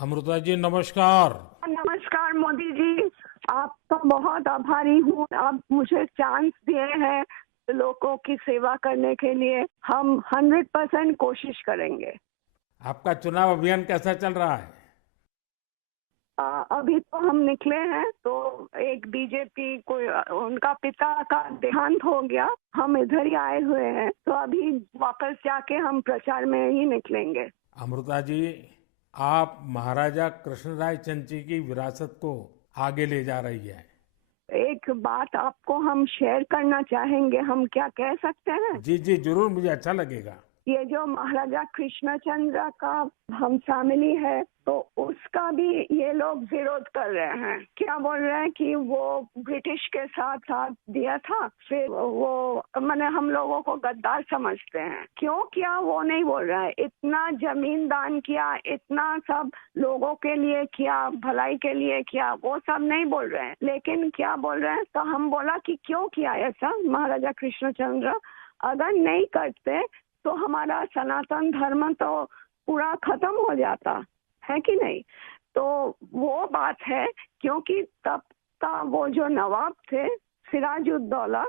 अमृता जी नमस्कार। नमस्कार मोदी जी। आपका बहुत आभारी हूँ। आप मुझे चांस दिए हैं लोगों की सेवा करने के लिए। हम 100% कोशिश करेंगे। आपका चुनाव अभियान कैसा चल रहा है? अभी तो हम निकले हैं तो एक बीजेपी को उनका पिता का देहांत हो गया। हम इधर ही आए हुए हैं तो अभी वापस जाके हम प्रचार में ही निकलेंगे। अमृता जी, आप महाराजा कृष्णराय चंद जी की विरासत को आगे ले जा रही है। एक बात आपको हम शेयर करना चाहेंगे। हम क्या कह सकते हैं? जी जी जरूर, मुझे अच्छा लगेगा। ये जो महाराजा कृष्णचंद्र का हम फैमिली है तो उसका भी ये लोग विरोध कर रहे हैं। क्या बोल रहे हैं कि वो ब्रिटिश के साथ साथ दिया था, फिर वो मैंने हम लोगों को गद्दार समझते हैं। क्यों किया वो नहीं बोल रहा है। इतना जमीन दान किया, इतना सब लोगों के लिए किया, भलाई के लिए किया, वो सब नहीं बोल रहे हैं। लेकिन क्या बोल रहे हैं, तो हम बोला कि क्यों किया ऐसा महाराजा कृष्णचंद्र। अगर नहीं करते तो हमारा सनातन धर्म तो पूरा खत्म हो जाता है कि नहीं। तो वो बात है। क्योंकि तब का वो जो नवाब थे सिराजुद्दौला,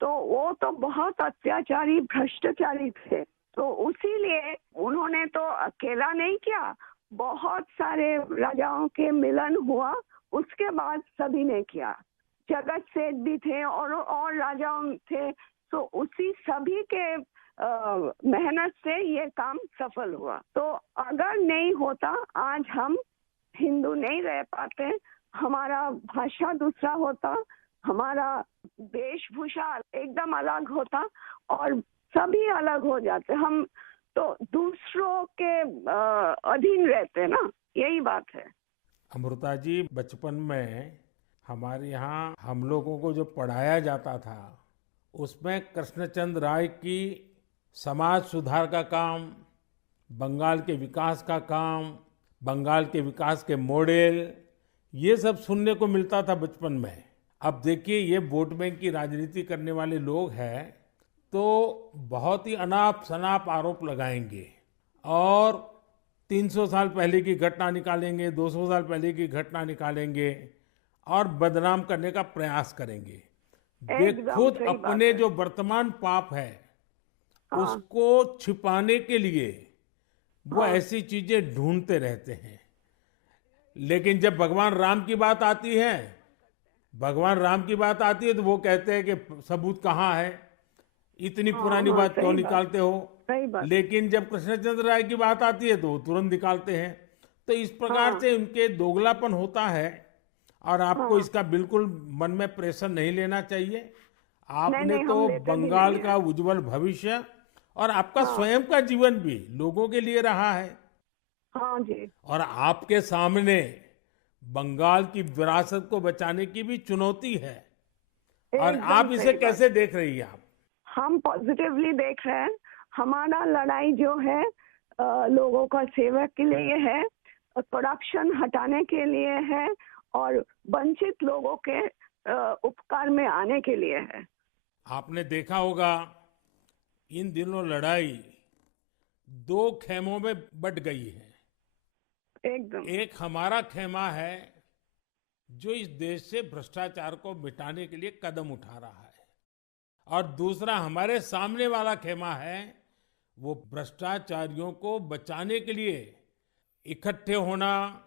तो वो तो बहुत अत्याचारी भ्रष्टाचारी थे। तो उसीलिए उन्होंने तो अकेला नहीं किया, बहुत सारे राजाओं के मिलन हुआ, उसके बाद सभी ने किया। जगत सेठ भी थे और राजाओं थे। तो उसी सभी के मेहनत से ये काम सफल हुआ। तो अगर नहीं होता आज हम हिंदू नहीं रह पाते। हमारा भाषा दूसरा होता, हमारा वेशभूषा एकदम अलग होता और सभी अलग हो जाते। हम तो दूसरों के अधीन रहते ना, यही बात है। अमृता जी, बचपन में हमारे यहाँ हम लोगों को जो पढ़ाया जाता था उसमें कृष्णचंद्र राय की समाज सुधार का काम, बंगाल के विकास का काम, बंगाल के विकास के मॉडल, ये सब सुनने को मिलता था बचपन में। अब देखिए, ये वोट बैंक की राजनीति करने वाले लोग हैं तो बहुत ही अनाप शनाप आरोप लगाएंगे और 300 साल पहले की घटना निकालेंगे, 200 साल पहले की घटना निकालेंगे और बदनाम करने का प्रयास करेंगे। वे एकदम खुद सही बात अपने है। जो वर्तमान पाप है हाँ उसको छिपाने के लिए वो हाँ ऐसी चीजें ढूंढते रहते हैं। लेकिन जब भगवान राम की बात आती है, तो वो कहते हैं कि सबूत कहाँ है, इतनी हाँ पुरानी हाँ बात क्यों सही बात। निकालते हो। सही बात। लेकिन जब कृष्णचंद्र राय की बात आती है तो वो तुरंत निकालते हैं। तो इस प्रकार हाँ से उनके दोगलापन होता है और आपको हाँ। इसका बिल्कुल मन में प्रेशर नहीं लेना चाहिए। नहीं आपने नहीं, हम तो लेते भी बंगाल नहीं का है। उज्जवल भविष्य और आपका हाँ स्वयं का जीवन भी लोगों के लिए रहा है। हाँ जी। और आपके सामने बंगाल की विरासत को बचाने की भी चुनौती है। और एकदम आप इसे सही बात। कैसे देख रही हैं आप? हम पॉजिटिवली देख रहे हैं। हमारा लड़ाई जो है लोगों का सेवा के लिए है, करप्शन हटाने के लिए है और वंचित लोगों के उपकार में आने के लिए है। आपने देखा होगा, इन दिनों लड़ाई दो खेमों में बट गई है। एकदम। एक हमारा खेमा है जो इस देश से भ्रष्टाचार को मिटाने के लिए कदम उठा रहा है, और दूसरा हमारे सामने वाला खेमा है, वो भ्रष्टाचारियों को बचाने के लिए इकट्ठे होना,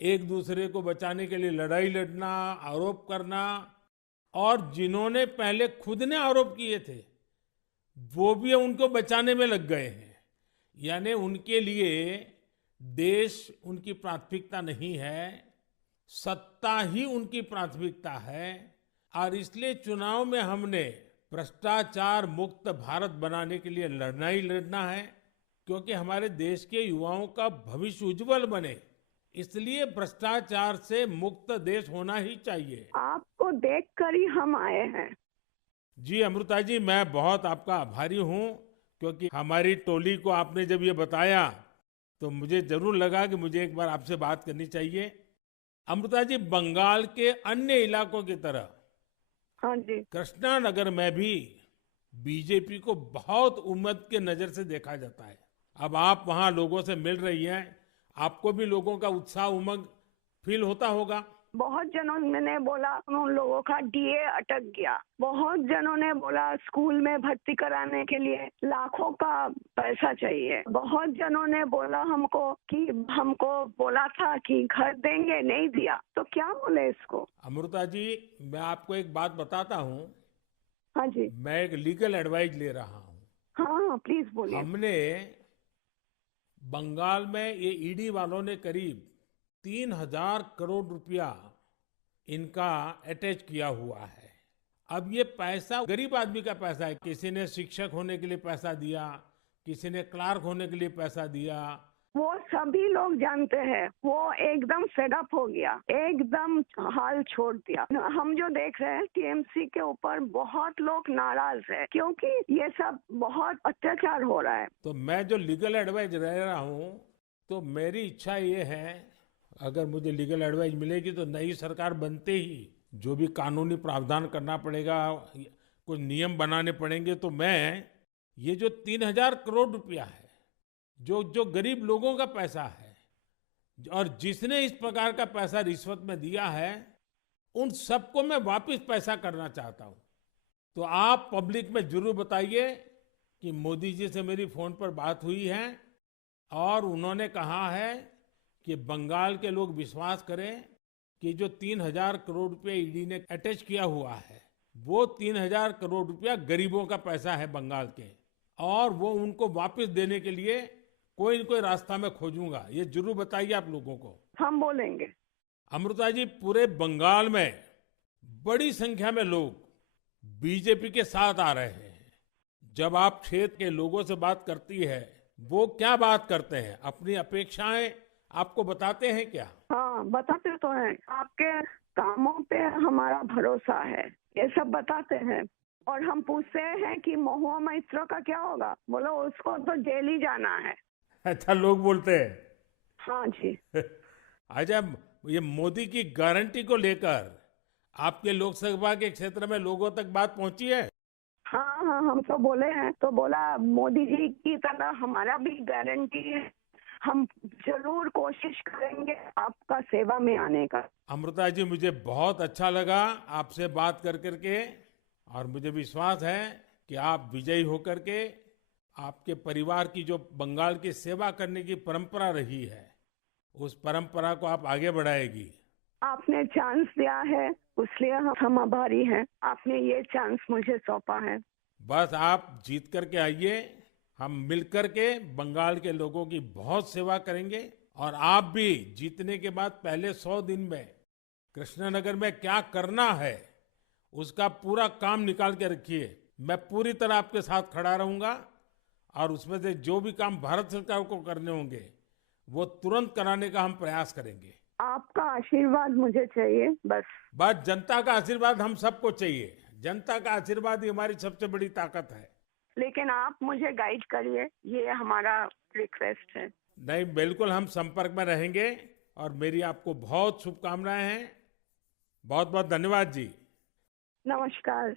एक दूसरे को बचाने के लिए लड़ाई लड़ना, आरोप करना। और जिन्होंने पहले खुद ने आरोप किए थे वो भी उनको बचाने में लग गए हैं। यानी उनके लिए देश उनकी प्राथमिकता नहीं है, सत्ता ही उनकी प्राथमिकता है। और इसलिए चुनाव में हमने भ्रष्टाचार मुक्त भारत बनाने के लिए लड़ना ही लड़ना है, क्योंकि हमारे देश के युवाओं का भविष्य उज्जवल बने। इसलिए भ्रष्टाचार से मुक्त देश होना ही चाहिए। आपको देखकर ही हम आए हैं। जी अमृता जी, मैं बहुत आपका आभारी हूँ, क्योंकि हमारी टोली को आपने जब ये बताया तो मुझे जरूर लगा कि मुझे एक बार आपसे बात करनी चाहिए। अमृता जी, बंगाल के अन्य इलाकों की तरह हाँ जी। कृष्णा नगर में भी बीजेपी को बहुत उम्मीद के नजर से देखा जाता है। अब आप वहां लोगों से मिल रही हैं, आपको भी लोगों का उत्साह उमंग फील होता होगा। बहुत जनों ने बोला उन लोगों का डीए अटक गया। बहुत जनों ने बोला स्कूल में भर्ती कराने के लिए लाखों का पैसा चाहिए। बहुत जनों ने बोला हमको कि हमको बोला था कि घर देंगे, नहीं दिया। तो क्या बोले इसको। अमृता जी, मैं आपको एक बात बताता हूँ। हाँ जी। मैं एक लीगल एडवाइस ले रहा हूँ। हाँ हाँ, प्लीज बोलिए। हमने बंगाल में ये ईडी वालों ने करीब 3,000 करोड़ रुपया इनका अटैच किया हुआ है। अब ये पैसा गरीब आदमी का पैसा है। किसी ने शिक्षक होने के लिए पैसा दिया, किसी ने क्लार्क होने के लिए पैसा दिया। वो सभी लोग जानते हैं। वो एकदम फेडअप हो गया, एकदम हाल छोड़ दिया। हम जो देख रहे हैं टीएमसी के ऊपर बहुत लोग नाराज है क्योंकि ये सब बहुत अत्याचार हो रहा है। तो मैं जो लीगल एडवाइस ले रहा हूँ, तो मेरी इच्छा ये है, अगर मुझे लीगल एडवाइस मिलेगी तो नई सरकार बनते ही जो भी कानूनी प्रावधान करना पड़ेगा, कुछ नियम बनाने पड़ेंगे, तो मैं ये जो 3,000 करोड़ रुपया है, जो जो गरीब लोगों का पैसा है और जिसने इस प्रकार का पैसा रिश्वत में दिया है, उन सबको मैं वापस पैसा करना चाहता हूं। तो आप पब्लिक में जरूर बताइए कि मोदी जी से मेरी फोन पर बात हुई है और उन्होंने कहा है कि बंगाल के लोग विश्वास करें कि जो 3,000 करोड़ रुपया ईडी ने अटैच किया हुआ है, वो 3,000 करोड़ रुपया गरीबों का पैसा है बंगाल के, और वो उनको वापस देने के लिए कोई न कोई रास्ता मैं खोजूंगा। ये जरूर बताइए आप लोगों को। हम बोलेंगे। अमृता जी, पूरे बंगाल में बड़ी संख्या में लोग बीजेपी के साथ आ रहे हैं। जब आप क्षेत्र के लोगों से बात करती है, वो क्या बात करते हैं? अपनी अपेक्षाएं आपको बताते हैं क्या? हाँ, बताते तो हैं। आपके कामों पे हमारा भरोसा है, ये सब बताते हैं। और हम पूछते हैं कि महुआ मैत्रो का क्या होगा, बोलो उसको तो जेल ही जाना है। अच्छा, लोग बोलते हैं। हाँ जी। अच्छा, ये मोदी की गारंटी को लेकर आपके लोकसभा के क्षेत्र में लोगों तक बात पहुंची है? हाँ हाँ, हम तो बोले हैं। तो बोला मोदी जी की तरह हमारा भी गारंटी है, हम जरूर कोशिश करेंगे आपका सेवा में आने का। अमृता जी, मुझे बहुत अच्छा लगा आपसे बात कर करके, और मुझे विश्वास है कि आप विजयी होकर के आपके परिवार की जो बंगाल की सेवा करने की परंपरा रही है, उस परंपरा को आप आगे बढ़ाएगी। आपने चांस दिया है, इसलिए हम आभारी हैं। आपने ये चांस मुझे सौंपा है। बस आप जीत करके आइए, हम मिलकर के बंगाल के लोगों की बहुत सेवा करेंगे। और आप भी जीतने के बाद पहले 100 दिन में कृष्णनगर में क्या करना है, उसका पूरा काम निकाल के रखिए। मैं पूरी तरह आपके साथ खड़ा रहूंगा, और उसमें से जो भी काम भारत सरकार को करने होंगे, वो तुरंत कराने का हम प्रयास करेंगे। आपका आशीर्वाद मुझे चाहिए बस। बस जनता का आशीर्वाद हम सबको चाहिए। जनता का आशीर्वाद ही हमारी सबसे बड़ी ताकत है। लेकिन आप मुझे गाइड करिए, ये हमारा रिक्वेस्ट है। नहीं, बिल्कुल हम संपर्क में रहेंगे, और मेरी आपको बहुत शुभकामनाएं हैं। बहुत बहुत धन्यवाद जी। नमस्कार।